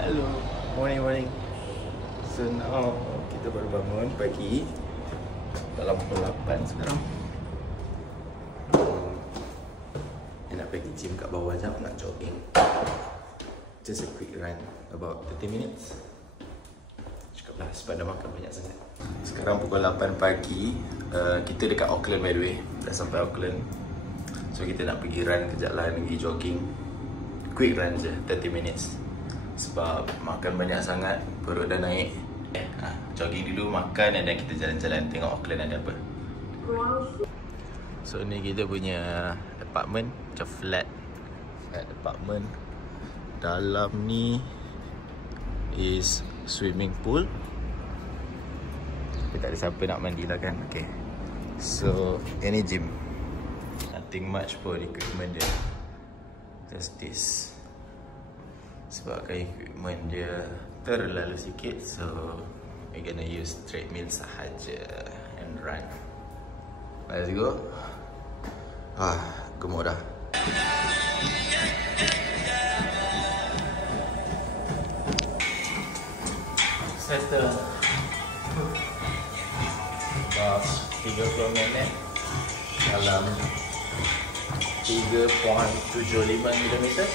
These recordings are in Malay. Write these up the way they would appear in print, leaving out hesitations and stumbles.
Hello, morning. So now kita baru bangun pagi. Dalam pukul 8 sekarang. Nak pergi gym kat bawah jap, nak jogging. Just a quick run, about 30 minutes. Cukuplah sebab dah makan banyak sangat. Sekarang pukul 8 pagi. Kita dekat Auckland by the way. Dah sampai Auckland. So kita nak pergi run kejap lah, pergi jogging. Quick run je, 30 minutes. Sebab makan banyak sangat, perut dah naik. Jogging dulu, makan dan kita jalan-jalan tengok Auckland ada apa. So ni kita punya apartment, macam flat apartment. Dalam ni is swimming pool. Tapi tak ada siapa nak mandi lah kan. Okay. So ini gym. Nothing much pun equipment dia. Just this. Sebabkan equipment dia terlalu sikit, so we're gonna use treadmill sahaja and run. Let's go. Gemuk dah. Settle. About 30 minit dalam 3.75 km.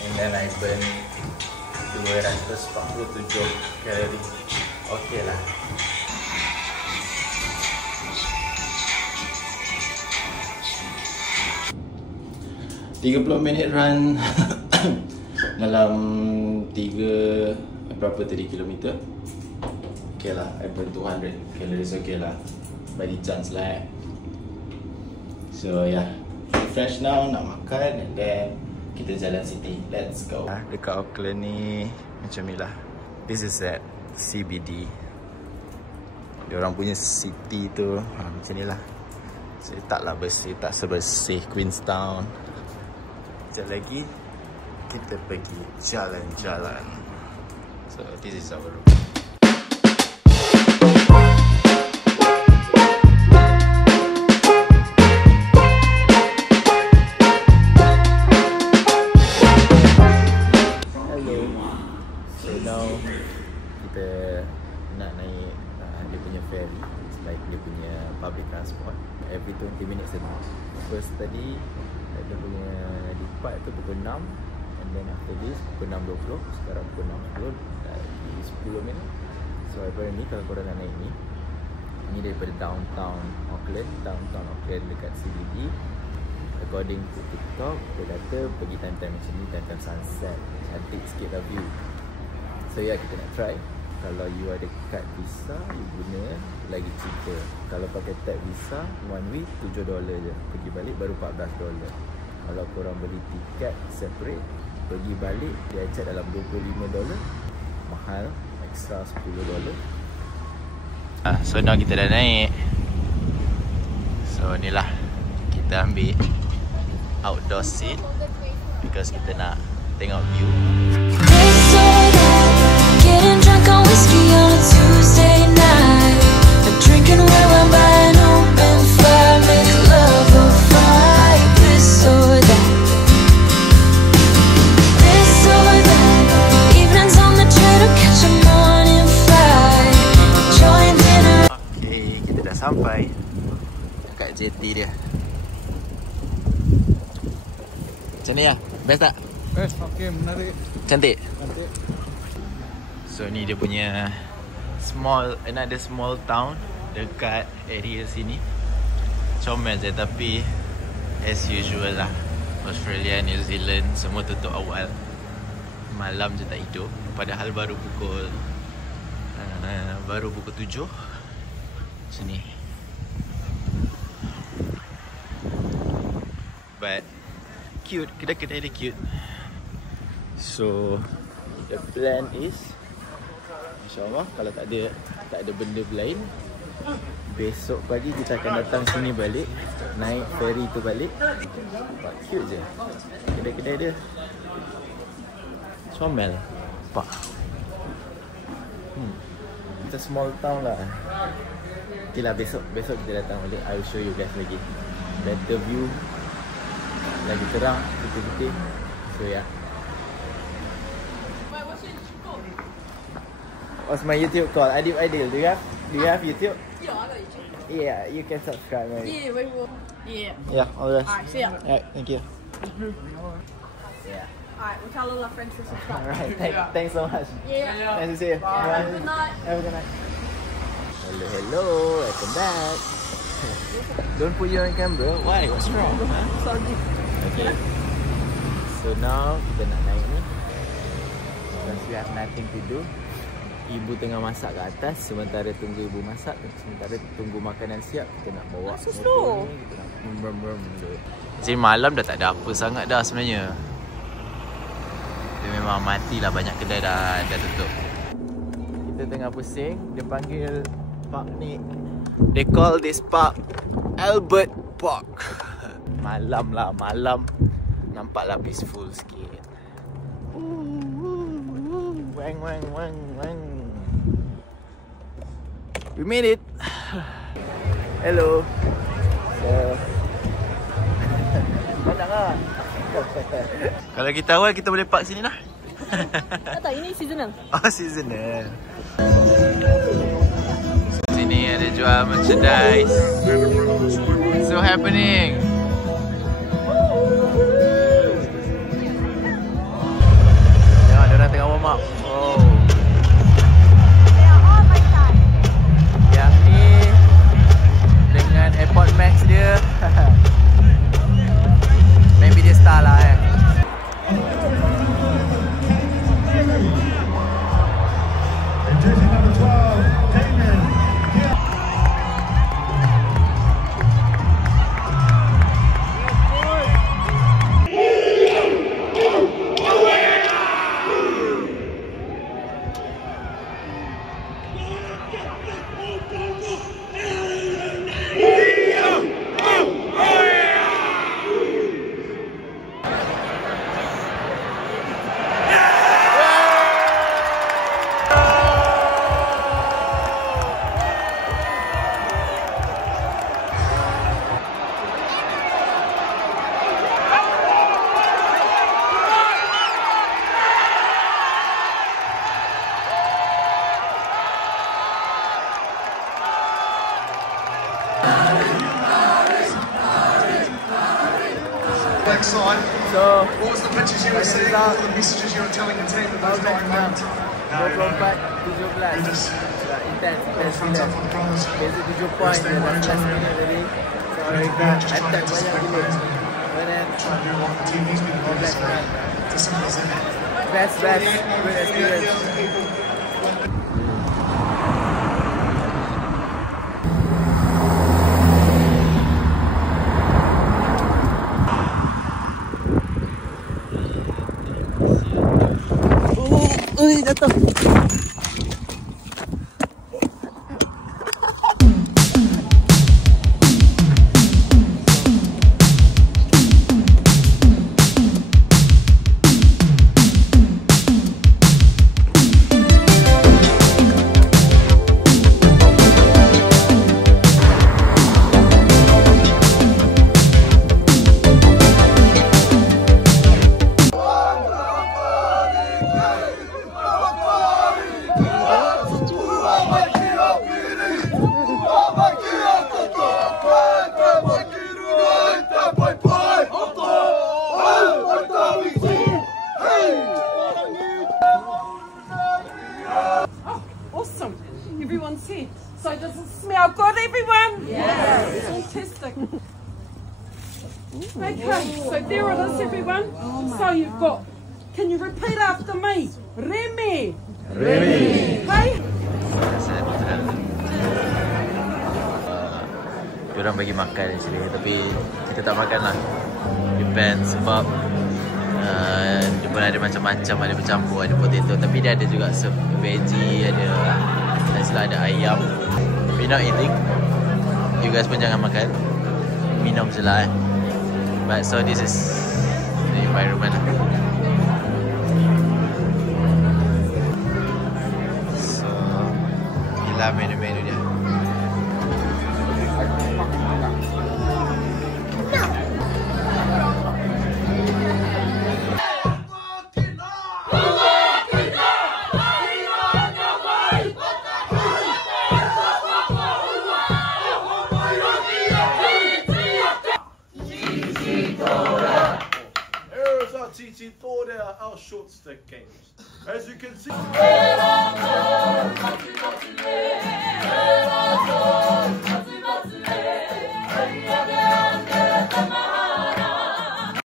And then I burn 247 kalori. Okay lah. $30 minit run dalam 30 km. Okay lah, I burn 200 calories. Okay lah, bagi chance lah So yeah, fresh now, nak makan and then kita jalan city. Let's go. Dekat Auckland ni macam ni lah. This is at CBD. Diorang punya city tu macam ni lah. So taklah bersih, tak sebersih Queenstown. Sekejap lagi kita pergi jalan-jalan. So this is our room. Kita nak naik dia punya ferry, like dia punya public transport. Every 20 minutes a day. First tadi dia punya depart tu pukul 6, and then after this pukul 6.20. Sekarang pukul 6.10, lagi 10 minit. So apparently kalau korang nak naik ni daripada downtown Auckland dekat CBD. According to TikTok, dia kata pergi time-time macam ni, time-time sunset, cantik sikit lah view. So ya, kita nak try. Kalau you ada kad visa, you guna lagi cheaper. Kalau pakai tag visa, one way $7 je. Pergi balik baru $14. Kalau korang beli tiket separate, pergi balik dia charge dalam $25. Mahal, extra $10. So now kita dah naik. So inilah, kita ambil outdoor seat because kita nak tengok view. Getting drunk on whiskey on a Tuesday night, drinking while I'm by an open fire, make love or fight, this or that, evenings on the train or catch a morning flight, enjoying dinner. Okay, kita dah sampai dekat JT dia. Macam ni lah, best tak? Best, okay, menarik. Cantik? Cantik. So ni dia punya another small town dekat area sini. Comel je, tapi as usual lah, Australia, New Zealand semua tutup awal. Malam je tak hidup. Padahal baru pukul 7 macam ni. But cute, kedai-kedai dia cute. So the plan is, InsyaAllah kalau tak ada benda lain, besok pagi kita akan datang sini balik, naik ferry tu balik. Nampak cute je kedai-kedai dia, comel. Nampak It's a small town lah. Okay lah, besok kita datang balik, I will show you guys lagi. Better view, lagi terang, putih-putih. So yeah. What's my YouTube called? Adib Aidil. Do you have YouTube? Yeah, I got YouTube. Yeah, you can subscribe, right? Yeah, we will. Yeah. Yeah, all the best. Alright, see ya. Alright, thank you. Yeah. Alright, we'll tell all our friends to subscribe. Alright, thanks so much. Yeah. Nice to see you. Have a good night. Have a good night. Hello, welcome back. Don't put you on camera. Why? What's wrong? Huh? Sorry. Okay. So now kita nak naik ni. Because we have nothing to do. Ibu tengah masak kat atas. Sementara tunggu ibu masak, sementara tunggu makanan siap, kita nak bawa motor ni. Kita nak brum dulu. Jadi malam dah tak ada apa sangat dah sebenarnya. Dia memang matilah, banyak kedai dah tutup. Kita tengah pusing. Dia panggil park ni, they call this park Albert Park. Malam lah, malam nampaklah peaceful sikit. Wang wang wang wang. We made it. Hello. So banyak lah. Kalau kita awal, kita boleh park sini lah. Tak, ini seasonal. Oh, seasonal. Sini ada jual merchandise. What's so happening? Tengok, dia orang tengah warm up. Oh. Yang ni dengan Airport Max dia. Maybe dia star lah Side. So, what was the pictures you were seeing? What were the messages you were telling the team at those big moments? No, 24-17 just intense thumbs up for the brothers. Basic 7 point dia dah last minute tadi. So attack banyak gila. But then try to do what the team needs to be the best. It's as simple as that. best good experience. Jatuh. Awesome. Everyone's here. So does it smell good, everyone? Yes. Fantastic. Okay, so there it is, everyone. So you've got, can you repeat after me? Remy. Remy. Hey. Diorang bagi makan di sini, tapi kita tak makan lah. Depends sebab dia pun ada macam-macam, ada bercampur, ada potato, tapi dia ada juga veggie, ada ada ayam. We not eating. You guys pun jangan makan, minum je lah But so this is the environment lah. So inilah menu-menu dia. TT Thor our short stick games. As you can see.